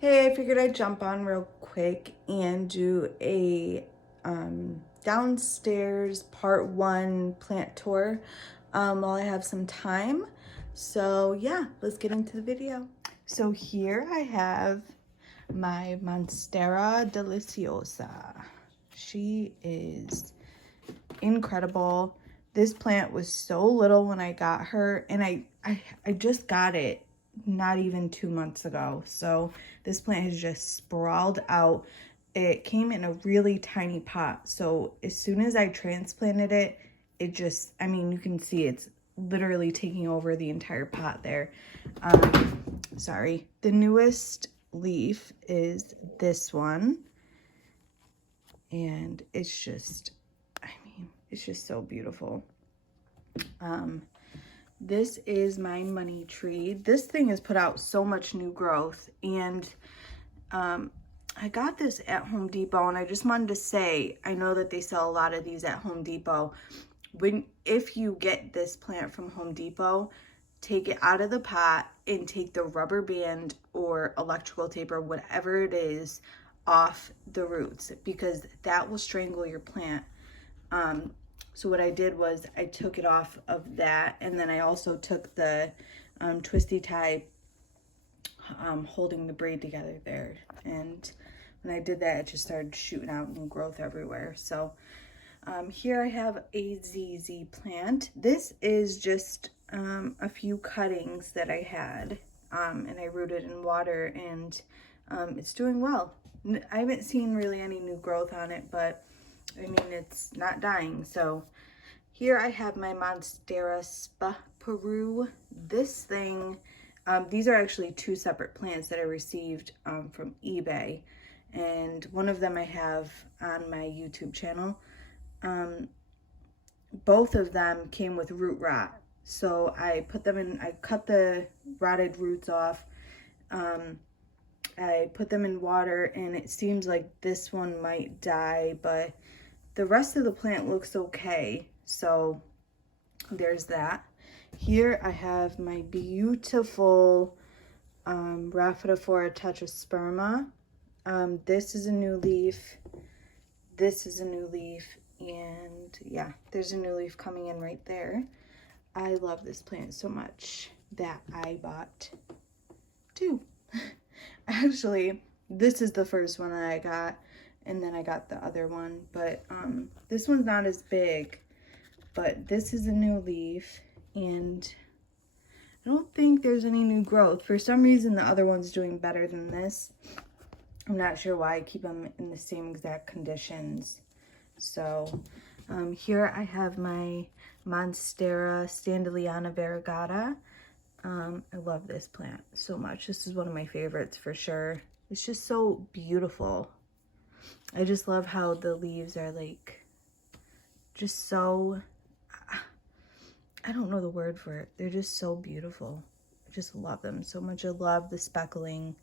Hey, I figured I'd jump on real quick and do a downstairs part one plant tour while I have some time. So yeah, let's get into the video. So here I have my Monstera Deliciosa. She is incredible. This plant was so little when I got her, and I just got it not even 2 months ago. So this plant has just sprawled out. It came in a really tiny pot. So as soon as I transplanted it, it just, I mean, you can see it's literally taking over the entire pot there. Sorry. The newest leaf is this one. And it's just, I mean, it's just so beautiful. This is my money tree. This thing has put out so much new growth, and I got this at Home Depot, and I just wanted to say, I know that they sell a lot of these at Home Depot. If you get this plant from Home Depot, take it out of the pot and take the rubber band or electrical tape or whatever it is off the roots, because that will strangle your plant. So what I did was I took it off of that, and then I also took the twisty tie holding the braid together there. And when I did that, it just started shooting out new growth everywhere. So here I have a ZZ plant. This is just a few cuttings that I had, and I rooted in water, and it's doing well. I haven't seen really any new growth on it, but I mean, it's not dying. So here I have my Monstera Spa Peru. This thing, these are actually two separate plants that I received from eBay. And one of them I have on my YouTube channel. Both of them came with root rot. So I put them in, I cut the rotted roots off. I put them in water, and it seems like this one might die, but the rest of the plant looks okay. So there's that. Here I have my beautiful Rhaphidophora tetrasperma. This is a new leaf. This is a new leaf. And yeah, there's a new leaf coming in right there. I love this plant so much that I bought two. Actually, this is the first one that I got, and then I got the other one, but this one's not as big, but this is a new leaf, and I don't think there's any new growth. For some reason, the other one's doing better than this. I'm not sure why. I keep them in the same exact conditions. So here I have my Monstera Standeliana variegata. I love this plant so much. This is one of my favorites for sure. It's just so beautiful. I just love how the leaves are like, just so, I don't know the word for it. They're just so beautiful. I just love them so much. I love the speckling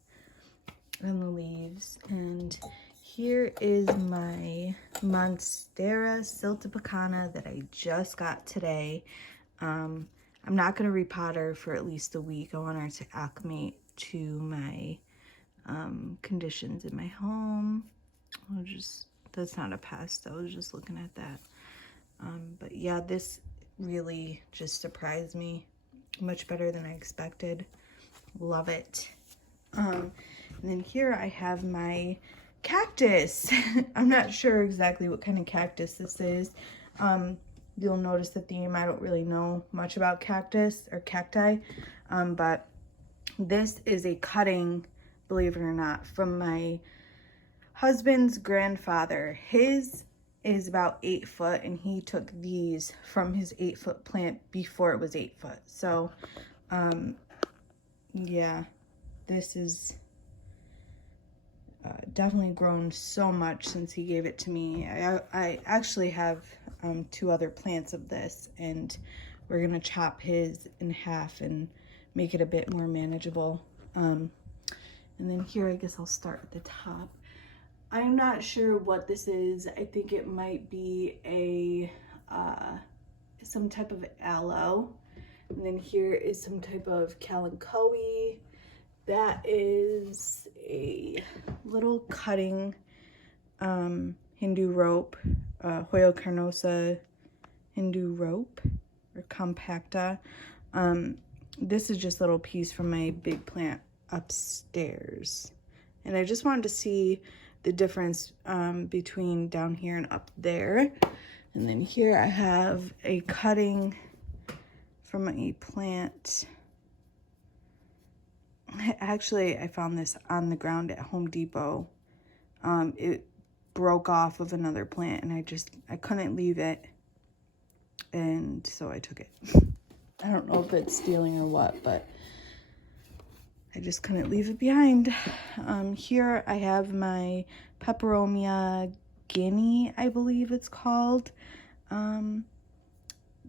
on the leaves. And here is my Monstera siltepecana that I just got today. I'm not going to repot her for at least a week. I want her to acclimate to my conditions in my home. That's not a pest. I was just looking at that. But yeah, this really just surprised me. Much better than I expected. Love it. And then here I have my cactus. I'm not sure exactly what kind of cactus this is. You'll notice the theme. I don't really know much about cactus or cacti, but this is a cutting, believe it or not, from my husband's grandfather. His is about 8 foot, and he took these from his 8-foot plant before it was 8 foot. So, yeah, this is definitely grown so much since he gave it to me. I actually have 2 other plants of this, and we're gonna chop his in half and make it a bit more manageable. And then here, I guess I'll start at the top. I'm not sure what this is. I think it might be a some type of aloe. And then here is some type of kalanchoe. That is a little cutting Hindu rope, Hoya carnosa Hindu rope, or compacta. This is just a little piece from my big plant upstairs. And I just wanted to see the difference between down here and up there. And then here I have a cutting from a plant. Actually, I found this on the ground at Home Depot. It broke off of another plant and I couldn't leave it. And so I took it. I don't know if it's stealing or what, but I just couldn't leave it behind. Here I have my Peperomia Guinea, I believe it's called.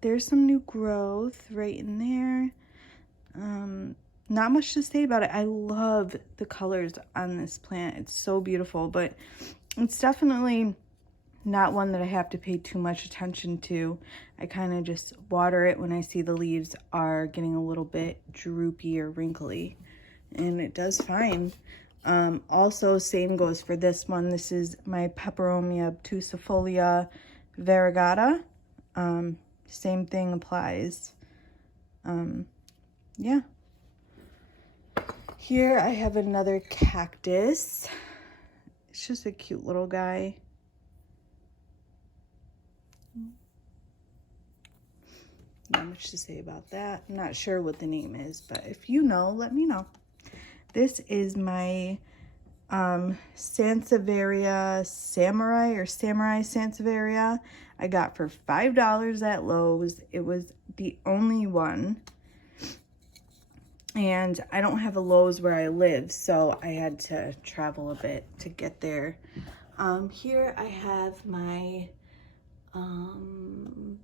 There's some new growth right in there. Not much to say about it. I love the colors on this plant. It's so beautiful, but it's definitely not one that I have to pay too much attention to. I kind of just water it when I see the leaves are getting a little bit droopy or wrinkly, and it does fine. Also, same goes for this one. This is my Peperomia obtusifolia variegata. Same thing applies. Yeah. Here I have another cactus. It's just a cute little guy. Not much to say about that. I'm not sure what the name is, but if you know, let me know. This is my Sansevieria Samurai, or Samurai Sansevieria. I got for $5 at Lowe's. It was the only one. And I don't have a Lowe's where I live, so I had to travel a bit to get there. Here I have my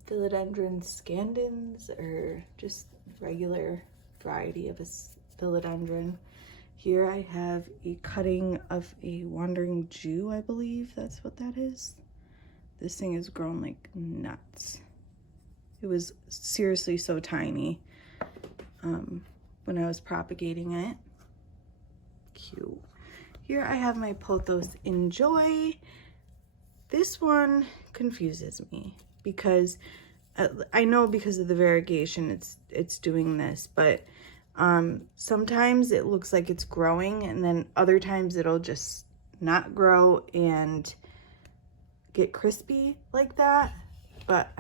Philodendron scandens, or just regular variety of a philodendron. Here I have a cutting of a wandering Jew, I believe that's what that is. This thing has grown like nuts. It was seriously so tiny when I was propagating it. Cute. Here I have my Pothos Enjoy. This one confuses me because I know because of the variegation it's doing this, but sometimes it looks like it's growing, and then other times it'll just not grow and get crispy like that. But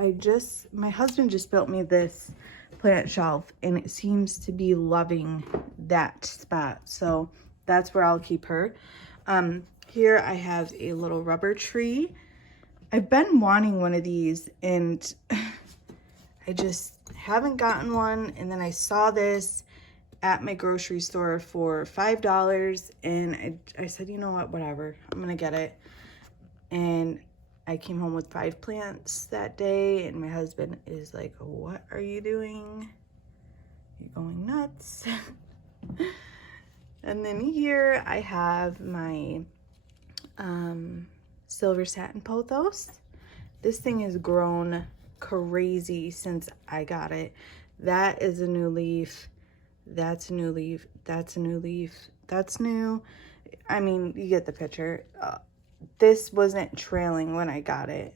my husband just built me this plant shelf, and it seems to be loving that spot, so that's where I'll keep her. Here I have a little rubber tree. I've been wanting one of these, and I just haven't gotten one. And then I saw this at my grocery store for $5, and I said, you know what, whatever, I'm gonna get it. And I came home with 5 plants that day, and my husband is like, what are you doing? You're going nuts. And then here I have my Silver Satin Pothos. This thing has grown crazy since I got it. That is a new leaf. That's a new leaf. That's a new leaf. That's new. I mean, you get the picture. This wasn't trailing when I got it.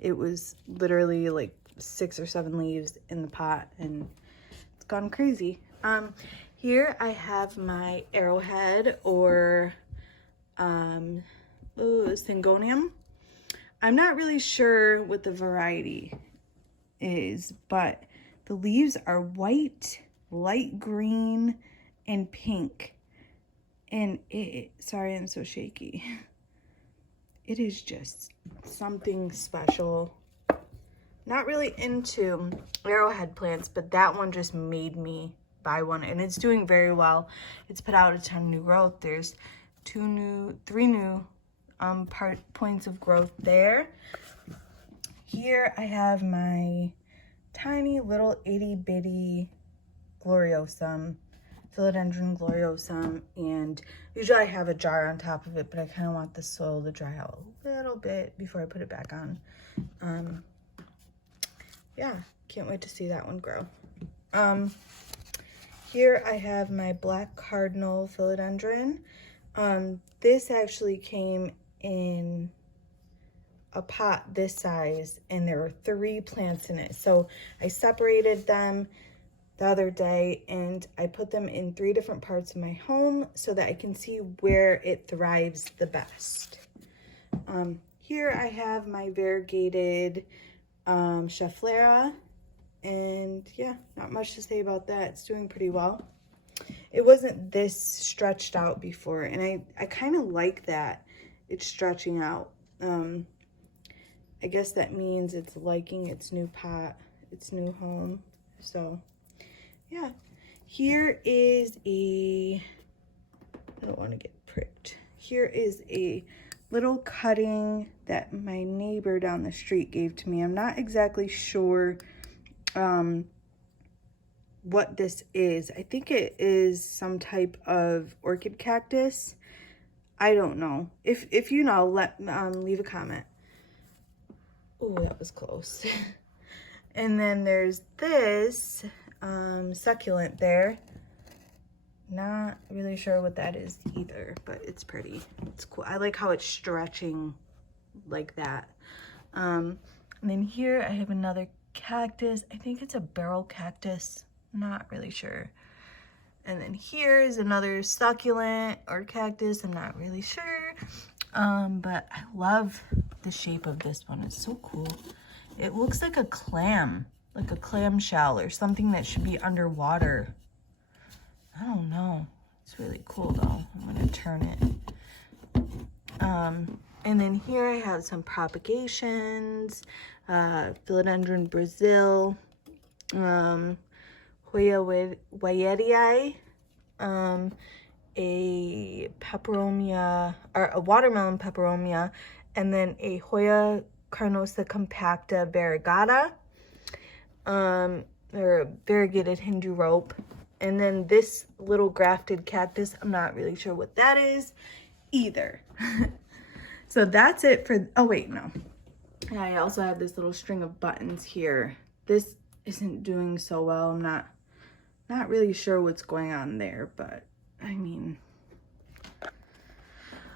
It was literally like 6 or 7 leaves in the pot, and it's gone crazy. Here I have my Arrowhead, or Syngonium. I'm not really sure what the variety is, but the leaves are white, light green, and pink. And sorry, I'm so shaky. It is just something special. Not really into Arrowhead plants, but that one just made me buy one, and it's doing very well. It's put out a ton of new growth. There's 3 new points of growth there. Here I have my tiny little itty bitty Gloriosum, Philodendron Gloriosum, and usually I have a jar on top of it, but I kind of want the soil to dry out a little bit before I put it back on. Yeah, can't wait to see that one grow. Here I have my black cardinal philodendron. This actually came in a pot this size and there were 3 plants in it. So I separated them the other day and I put them in 3 different parts of my home so that I can see where it thrives the best. Here I have my variegated Schefflera, and yeah, not much to say about that. It's doing pretty well. It wasn't this stretched out before, and I kind of like that it's stretching out. I guess that means it's liking its new pot, its new home. So yeah, here is I don't want to get pricked. Here is a little cutting that my neighbor down the street gave to me. I'm not exactly sure what this is. I think it is some type of orchid cactus. I don't know. If you know, leave a comment. Oh, that was close. And then there's this succulent there. Not really sure what that is either, but it's pretty. It's cool. I like how it's stretching like that. And then here I have another cactus. I think it's a barrel cactus. Not really sure. And then here is another succulent or cactus. I'm not really sure. But I love the shape of this one. It's so cool. It looks like a clam shell or something that should be underwater. I don't know. It's really cool though. I'm gonna turn it. And then here I have some propagations, Philodendron Brazil, Hoya Wyerii, a peperomia, or a watermelon peperomia, and then a Hoya carnosa compacta variegata, or variegated Hindu rope. And then this little grafted cactus, I'm not really sure what that is either. So that's it for, oh wait, no. I also have this little string of buttons here. This isn't doing so well. I'm not really sure what's going on there, but I mean,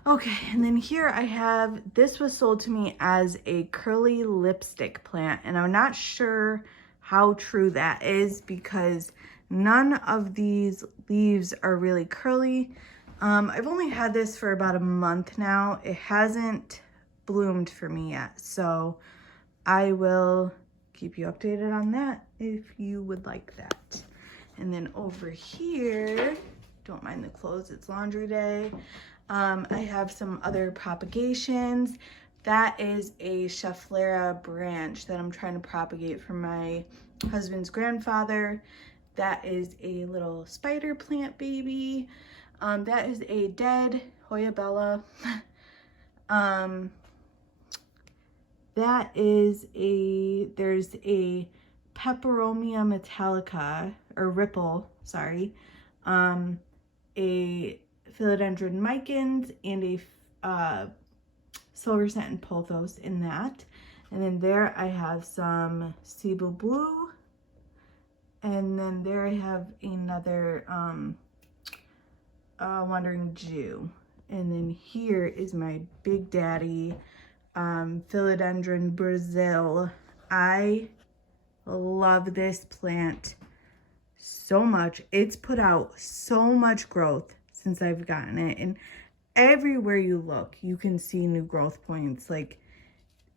okay. And then here I have, this was sold to me as a curly lipstick plant, and I'm not sure how true that is because none of these leaves are really curly. I've only had this for about a month now. It hasn't bloomed for me yet, so I will keep you updated on that if you would like that. And then over here, don't mind the clothes, it's laundry day. I have some other propagations. That is a Schefflera branch that I'm trying to propagate for my husband's grandfather. That is a little spider plant baby. That is a dead Hoya Bella. That is there's a Peperomia metallica, or ripple, sorry. A Philodendron micans and a silver satin pothos in that. And then there I have some Cebu blue. And then there I have another Wandering Jew. And then here is my big daddy, Philodendron Brazil. I love this plant so much. It's put out so much growth since I've gotten it. And everywhere you look, you can see new growth points. Like,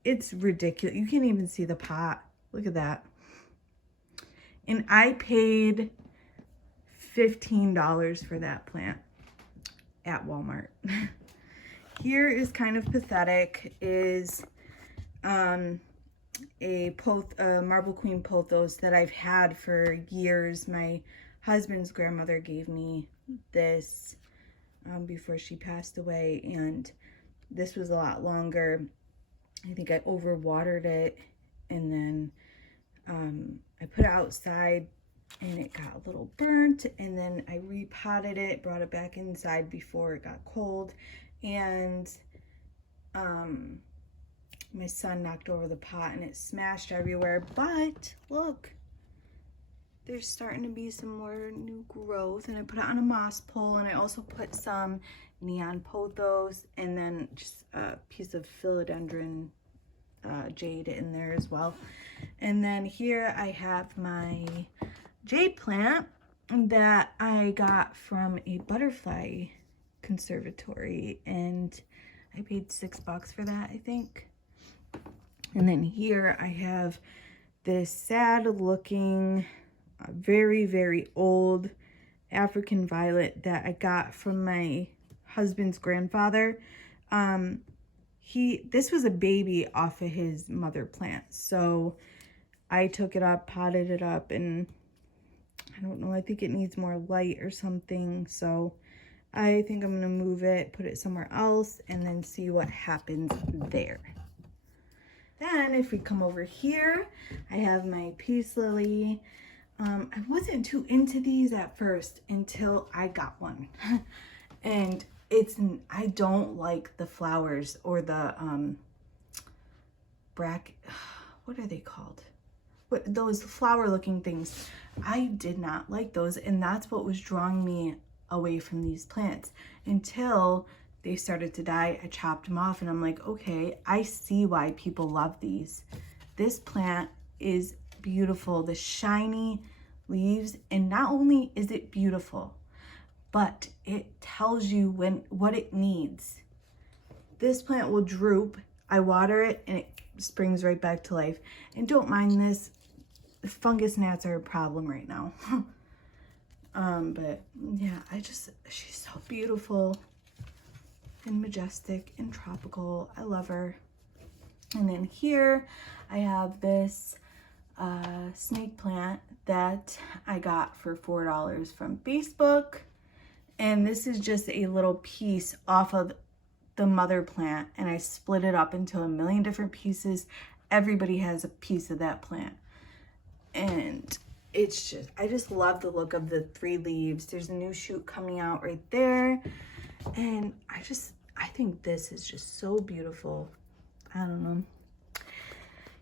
it's ridiculous. You can't even see the pot. Look at that. And I paid $15 for that plant at Walmart. Here is kind of pathetic, is a Marble Queen pothos that I've had for years. My husband's grandmother gave me this before she passed away, and this was a lot longer. I think I overwatered it, and then I put it outside and it got a little burnt, and then I repotted it, brought it back inside before it got cold, and my son knocked over the pot and it smashed everywhere. But look, there's starting to be some more new growth, and I put it on a moss pole, and I also put some neon pothos and then just a piece of philodendron jade in there as well. And then here I have my jade plant that I got from a butterfly conservatory, and I paid $6 for that, I think. And then here I have this sad looking, very, very old African violet that I got from my husband's grandfather. This was a baby off of his mother plant. So I took it up, potted it up, and I don't know, I think it needs more light or something. So I think I'm gonna move it, put it somewhere else, and then see what happens there. Then if we come over here, I have my peace lily. I wasn't too into these at first until I got one. And I don't like the flowers or the what are they called? Those flower looking things. I did not like those, and that's what was drawing me away from these plants until they started to die. I chopped them off, and I'm like, okay, I see why people love these. This plant is beautiful. The shiny leaves, and not only is it beautiful, but it tells you what it needs. This plant will droop. I water it, and it springs right back to life. And don't mind this. Fungus gnats are a problem right now. But yeah, she's so beautiful and majestic and tropical. I love her. And then here I have this snake plant that I got for $4 from Facebook. And this is just a little piece off of the mother plant, and I split it up into a million different pieces. Everybody has a piece of that plant. And I just love the look of the 3 leaves. There's a new shoot coming out right there. And I think this is just so beautiful. I don't know.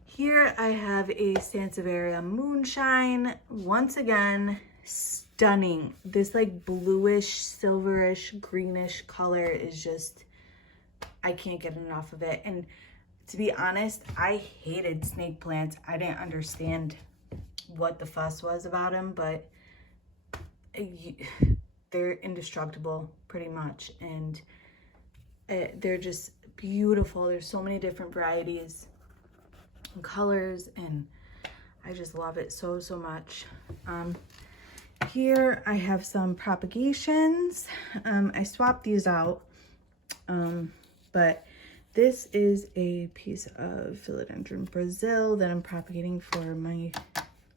Here I have a Sansevieria Moonshine. Once again, stunning. This like bluish, silverish, greenish color is just, I can't get enough of it. And to be honest, I hated snake plants. I didn't understand what the fuss was about them, but they're indestructible pretty much, and they're just beautiful. There's so many different varieties and colors, and I just love it so much. Here I have some propagations. I swapped these out, but this is a piece of Philodendron Brazil that I'm propagating for my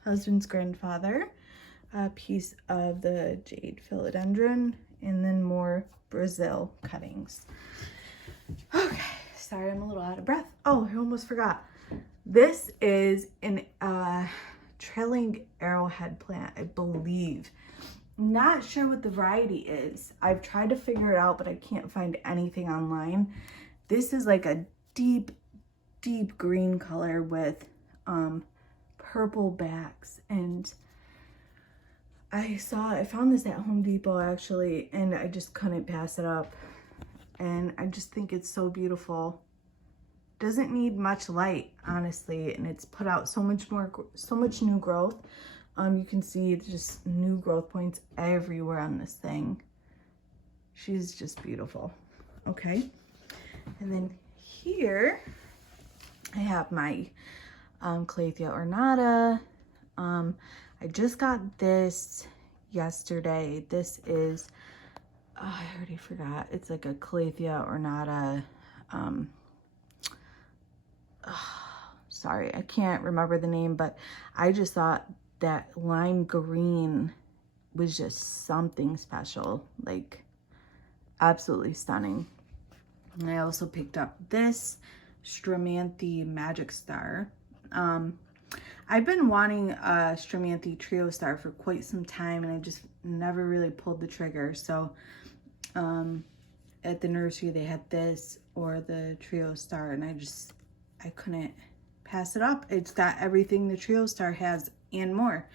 husband's grandfather, a piece of the jade philodendron, and then more Brazil cuttings. Okay, sorry, I'm a little out of breath. Oh, I almost forgot. This is an trailing arrowhead plant, I believe. Not sure what the variety is. I've tried to figure it out, but I can't find anything online. This is like a deep green color with purple backs, and I found this at Home Depot actually, and I just couldn't pass it up. And I just think it's so beautiful. Doesn't need much light, honestly, and it's put out so much new growth. You can see just new growth points everywhere on this thing. She's just beautiful. Okay, and then here I have my Calathea ornata. I just got this yesterday. This is, I already forgot. It's like a Calathea ornata. Sorry, I can't remember the name, but I just thought that lime green was just something special, like absolutely stunning. And I also picked up this Stramanthe Magic Star. I've been wanting a Stramanthe Trio Star for quite some time, and I just never really pulled the trigger. So at the nursery they had this or the Trio Star, and I couldn't pass it up. It's got everything the Trio Star has and more.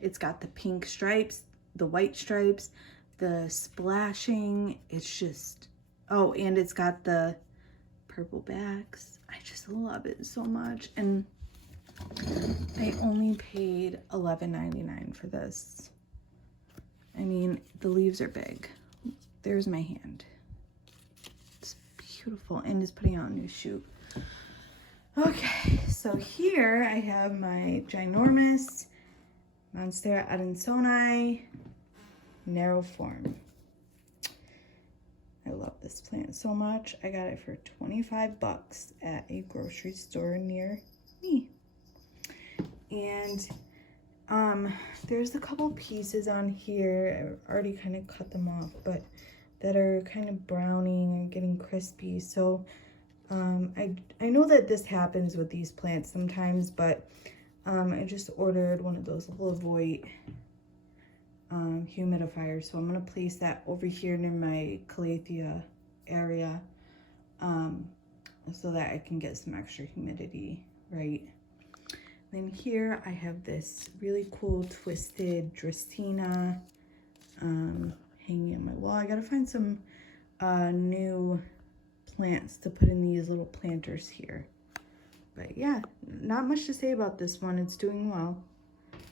It's got the pink stripes, the white stripes, the splashing. It's just, oh, and it's got the purple backs. I just love it so much. And I only paid $11.99 for this. I mean, the leaves are big. There's my hand. It's beautiful, and it's putting out a new shoot. Okay, so here I have my ginormous Monstera Adansonii narrow form. I love this plant so much. I got it for 25 bucks at a grocery store near me. And there's a couple pieces on here. I've already kind of cut them off, but that are kind of browning and getting crispy. So I know that this happens with these plants sometimes, but I just ordered one of those Levoit humidifiers. So I'm going to place that over here near my calathea area so that I can get some extra humidity, right? Then here I have this really cool twisted Dracaena hanging on my wall. I gotta find some new plants to put in these little planters here. But yeah, not much to say about this one. It's doing well.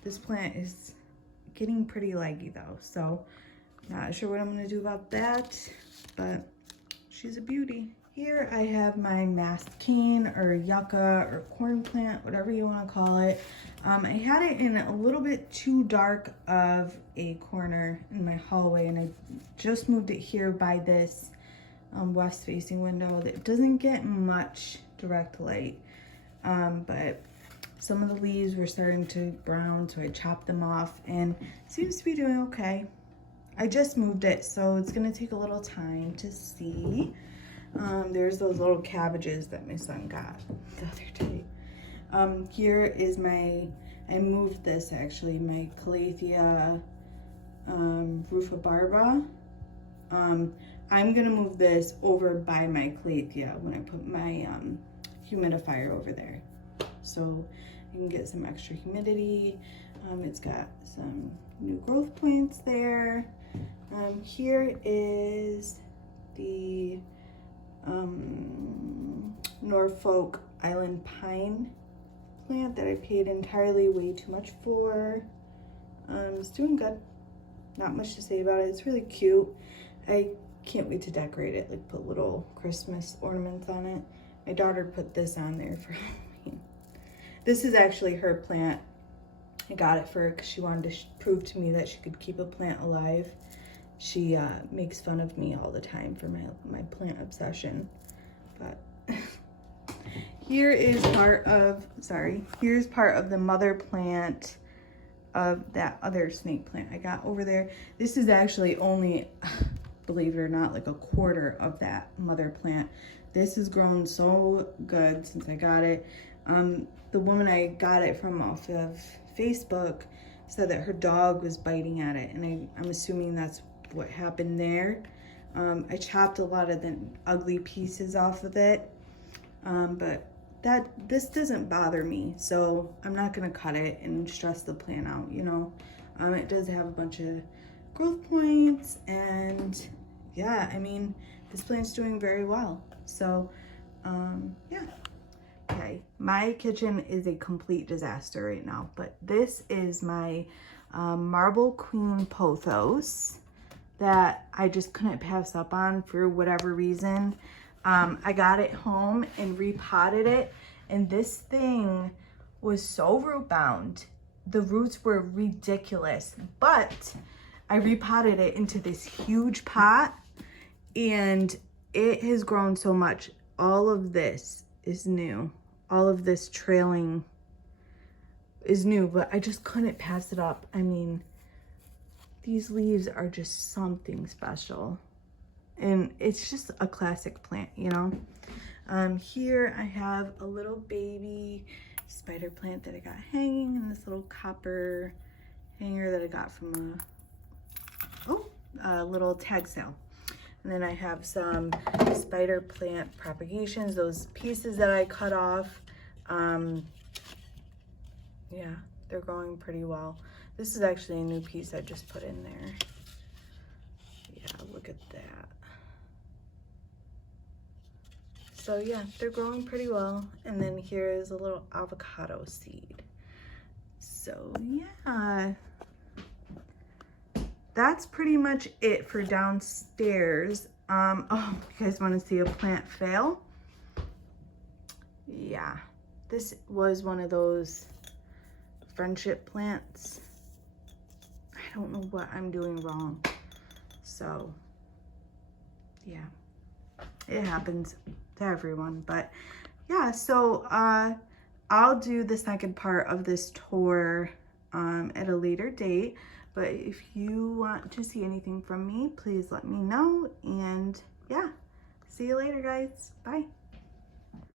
This plant is getting pretty leggy though, so not sure what I'm gonna do about that, but she's a beauty. Here I have my masticane or yucca or corn plant, whatever you want to call it. I had it in a little bit too dark of a corner in my hallway, and I just moved it here by this west facing window that doesn't get much direct light, but some of the leaves were starting to brown, so I chopped them off and it seems to be doing okay. I just moved it, so it's gonna take a little time to see. There's those little cabbages that my son got the other day. Here is I moved this actually, my Calathea rufibarba. I'm gonna move this over by my Calathea when I put my humidifier over there, so I can get some extra humidity. It's got some new growth points there. Here is the Norfolk Island Pine plant that I paid entirely way too much for. It's doing good. Not much to say about it. It's really cute. I can't wait to decorate it, like put little Christmas ornaments on it. My daughter put this on there for Halloween. This is actually her plant. I got it for her because she wanted to prove to me that she could keep a plant alive. She makes fun of me all the time for my plant obsession. But here's part of the mother plant of that other snake plant I got over there. This is actually only, believe it or not, like a quarter of that mother plant. This has grown so good since I got it. The woman I got it from off of Facebook said that her dog was biting at it, and I'm assuming that's what happened there. I chopped a lot of the ugly pieces off of it, but this doesn't bother me, so I'm not gonna cut it and stress the plant out, you know. It does have a bunch of growth points, and yeah, I mean, this plant's doing very well. So yeah. Okay, my kitchen is a complete disaster right now, but this is my Marble Queen pothos that I just couldn't pass up on for whatever reason. I got it home and repotted it, and this thing was so root bound. The roots were ridiculous, but I repotted it into this huge pot, and it has grown so much. All of this is new. All of this trailing is new, but I just couldn't pass it up. I mean, these leaves are just something special, and it's just a classic plant, you know. Here I have a little baby spider plant that I got hanging in this little copper hanger that I got from a little tag sale. And then I have some spider plant propagations, those pieces that I cut off. Yeah, they're growing pretty well. This is actually a new piece I just put in there. Yeah, look at that. So yeah, they're growing pretty well. And then here is a little avocado seed. So yeah, that's pretty much it for downstairs. Oh, you guys want to see a plant fail? Yeah, this was one of those friendship plants. I don't know what I'm doing wrong. So yeah, it happens to everyone. But yeah, so I'll do the second part of this tour at a later date. But if you want to see anything from me, please let me know. And yeah, see you later, guys. Bye.